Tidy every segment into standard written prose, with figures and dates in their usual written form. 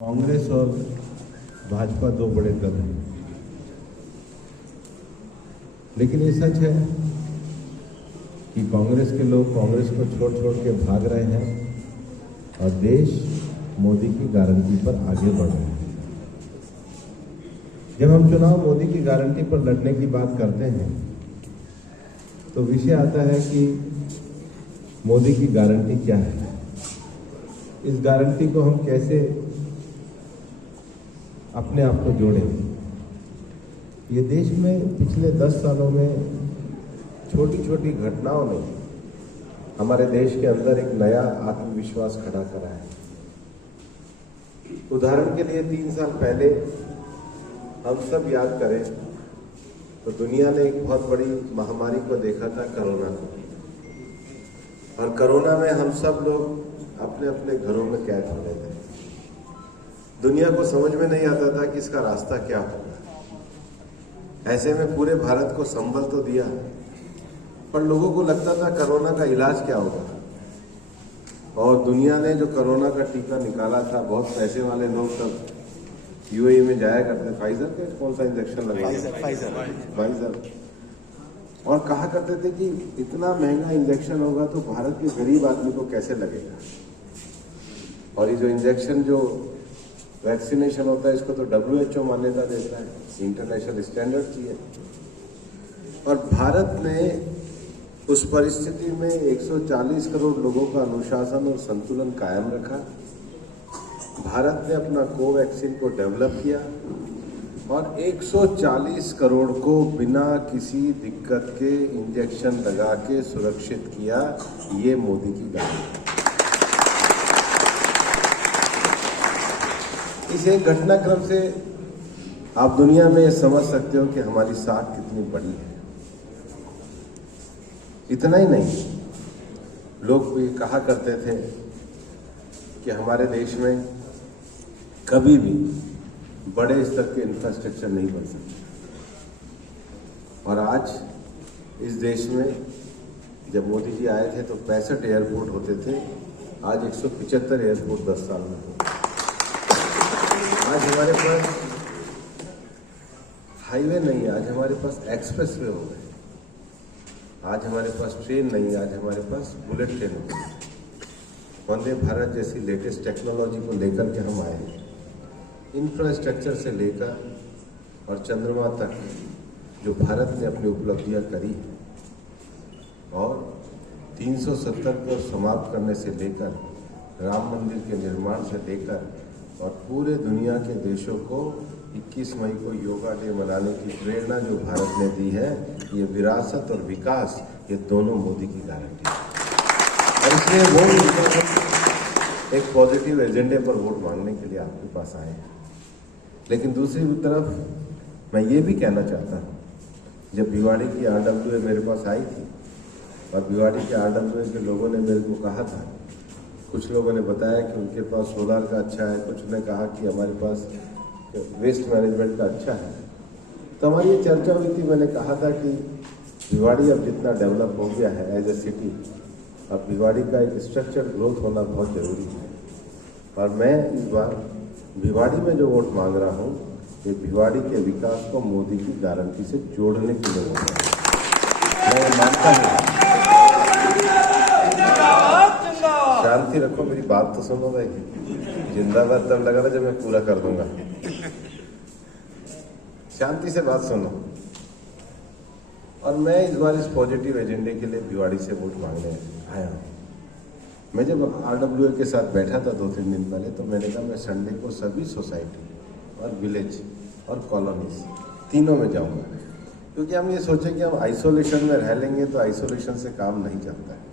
कांग्रेस और भाजपा दो बड़े दल हैं, लेकिन ये सच है कि कांग्रेस के लोग कांग्रेस को छोड़ छोड़ के भाग रहे हैं और देश मोदी की गारंटी पर आगे बढ़ रहे हैं। जब हम चुनाव मोदी की गारंटी पर लड़ने की बात करते हैं तो विषय आता है कि मोदी की गारंटी क्या है, इस गारंटी को हम कैसे अपने आप को जोड़ें। ये देश में पिछले 10 सालों में छोटी छोटी घटनाओं ने हमारे देश के अंदर एक नया आत्मविश्वास खड़ा करा है। उदाहरण के लिए 3 साल पहले हम सब याद करें तो दुनिया ने एक बहुत बड़ी महामारी को देखा था, कोरोना को। और कोरोना में हम सब लोग अपने अपने घरों में कैद हो गए थे। दुनिया को समझ में नहीं आता था कि इसका रास्ता क्या होगा। ऐसे में पूरे भारत को संबल तो दिया, पर लोगों को लगता था कोरोना का इलाज क्या होगा। और दुनिया ने जो कोरोना का टीका निकाला था, बहुत पैसे वाले लोग तब यूएई में जाया करते, फाइजर के कौन सा इंजेक्शन लगाया, फाइजर, और कहा करते थे कि इतना महंगा इंजेक्शन होगा तो भारत के गरीब आदमी को कैसे लगेगा। और ये जो इंजेक्शन जो वैक्सीनेशन होता है, इसको तो WHO मान्यता देता है, इंटरनेशनल स्टैंडर्ड चाहिए। और भारत ने उस परिस्थिति में 140 करोड़ लोगों का अनुशासन और संतुलन कायम रखा। भारत ने अपना कोवैक्सीन को डेवलप किया और 140 करोड़ को बिना किसी दिक्कत के इंजेक्शन लगा के सुरक्षित किया। ये मोदी की गारंटी। इस एक घटनाक्रम से आप दुनिया में समझ सकते हो कि हमारी साख कितनी बड़ी है। इतना ही नहीं, लोग भी कहा करते थे कि हमारे देश में कभी भी बड़े स्तर के इंफ्रास्ट्रक्चर नहीं बन सकते। और आज इस देश में जब मोदी जी आए थे तो 65 एयरपोर्ट होते थे, आज 175 एयरपोर्ट 10 साल में हो। आज हमारे पास हाईवे नहीं है, आज हमारे पास एक्सप्रेस वे हो गए। आज हमारे पास ट्रेन नहीं है, आज हमारे पास बुलेट ट्रेन हो गई। वंदे भारत जैसी लेटेस्ट टेक्नोलॉजी को लेकर के हम आए हैं। इंफ्रास्ट्रक्चर से लेकर और चंद्रमा तक जो भारत ने अपनी उपलब्धियां करी है, और 370 को समाप्त करने से लेकर राम मंदिर के निर्माण से लेकर और पूरे दुनिया के देशों को 21 मई को योगा डे मनाने की प्रेरणा जो भारत ने दी है, ये विरासत और विकास, ये दोनों मोदी की गारंटी है। और इसलिए वो एक पॉजिटिव एजेंडे पर वोट मांगने के लिए आपके पास आए हैं। लेकिन दूसरी तरफ मैं ये भी कहना चाहता हूँ, जब भिवाड़ी की RWA मेरे पास आई थी और भिवाड़ी के RWA के लोगों ने मेरे को कहा था, कुछ लोगों ने बताया कि उनके पास सोलर का अच्छा है, कुछ ने कहा कि हमारे पास वेस्ट मैनेजमेंट का अच्छा है। तो हमारी ये चर्चा हुई थी। मैंने कहा था कि भिवाड़ी अब जितना डेवलप हो गया है एज ए सिटी, अब भिवाड़ी का एक स्ट्रक्चर ग्रोथ होना बहुत जरूरी है। और मैं इस बार भिवाड़ी में जो वोट मांग रहा हूँ, ये भिवाड़ी के विकास को मोदी की गारंटी से जोड़ने के लिए वोट है। मैं मानता हूँ, शांति रखो, मेरी बात तो सुनो भाई। जिंदाबाद तब लगा था जब मैं पूरा कर दूंगा। शांति से बात सुनो। और मैं इस बार इस पॉजिटिव एजेंडे के लिए भिवाड़ी से वोट मांगने आया हूँ। मैं जब RWA के साथ बैठा था 2-3 दिन पहले, तो मैंने कहा मैं संडे को सभी सोसाइटी और विलेज और कॉलोनीज तीनों में जाऊंगा, क्योंकि हम ये सोचे कि हम आइसोलेशन में रह लेंगे तो आइसोलेशन से काम नहीं चलता है।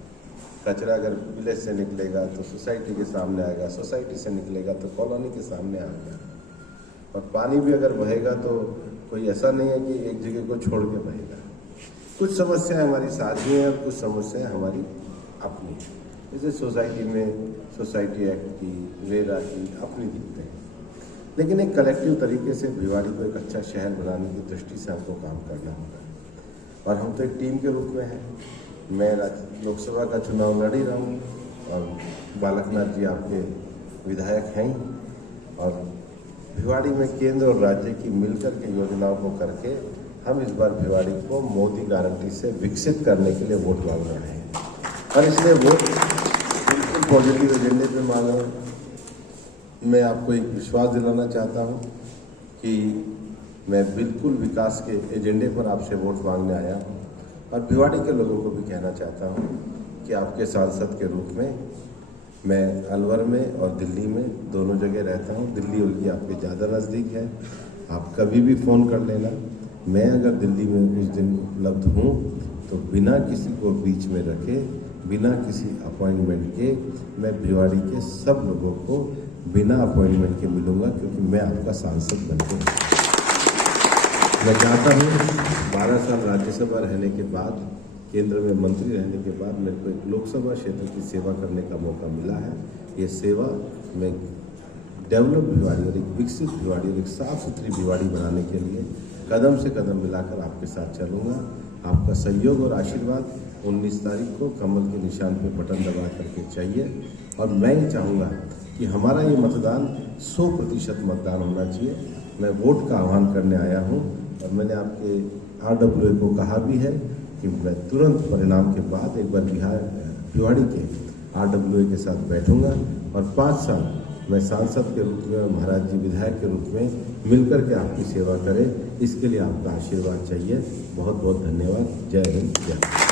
कचरा अगर विलेज से निकलेगा तो सोसाइटी के सामने आएगा, सोसाइटी से निकलेगा तो कॉलोनी के सामने आएगा। और पानी भी अगर बहेगा तो कोई ऐसा नहीं है कि एक जगह को छोड़ के बहेगा। कुछ समस्याएं हमारी साझी हैं और कुछ समस्याएं हमारी अपनी हैं। जैसे सोसाइटी में सोसाइटी एक्ट की, रेरा की अपनी दिखते हैं, लेकिन एक कलेक्टिव तरीके से भिवाड़ी को एक अच्छा शहर बनाने की दृष्टि से हमको काम करना होगा। और हम तो एक टीम के रूप में हैं। मैं लोकसभा का चुनाव लड़ ही रहा हूँ और बालकनाथ जी आपके विधायक हैं ही। और भिवाड़ी में केंद्र और राज्य की मिलकर के योजनाओं को करके हम इस बार भिवाड़ी को मोदी गारंटी से विकसित करने के लिए वोट मांग रहे हैं और इसलिए वोट बिल्कुल पॉजिटिव एजेंडे पे मांग रहे हैं। मैं आपको एक विश्वास दिलाना चाहता हूं कि मैं बिल्कुल विकास के एजेंडे पर आपसे वोट मांगने आया हूं और भिवाड़ी के लोगों को भी कहना चाहता हूं कि आपके सांसद के रूप में मैं अलवर में और दिल्ली में दोनों जगह रहता हूं। दिल्ली उनकी आपके ज़्यादा नज़दीक है, आप कभी भी फ़ोन कर लेना। मैं अगर दिल्ली में उस दिन उपलब्ध हूं तो बिना किसी को बीच में रखे, बिना किसी अपॉइंटमेंट के मैं भिवाड़ी के सब लोगों को बिना अपॉइंटमेंट के मिलूंगा, क्योंकि मैं आपका सांसद बनकर मैं चाहता हूँ 12 साल राज्यसभा रहने के बाद, केंद्र में मंत्री रहने के बाद मेरे को एक लोकसभा क्षेत्र की सेवा करने का मौका मिला है। ये सेवा मैं डेवलप भिवाड़ी और एक विकसित भिवाड़ी और एक साफ सुथरी भिवाड़ी बनाने के लिए कदम से कदम मिलाकर आपके साथ चलूँगा। आपका सहयोग और आशीर्वाद 19 तारीख को कमल के निशान पे बटन दबा करके चाहिए और मैं ये चाहूँगा कि हमारा ये मतदान 100% मतदान होना चाहिए। मैं वोट का आह्वान करने आया हूँ और मैंने आपके RWA को कहा भी है कि मैं तुरंत परिणाम के बाद एक बार भिवाड़ी के RWA के साथ बैठूंगा और 5 साल मैं सांसद के रूप में और महाराज जी विधायक के रूप में मिलकर के आपकी सेवा करें। इसके लिए आपका आशीर्वाद चाहिए। बहुत बहुत धन्यवाद। जय हिंद, जय भारत।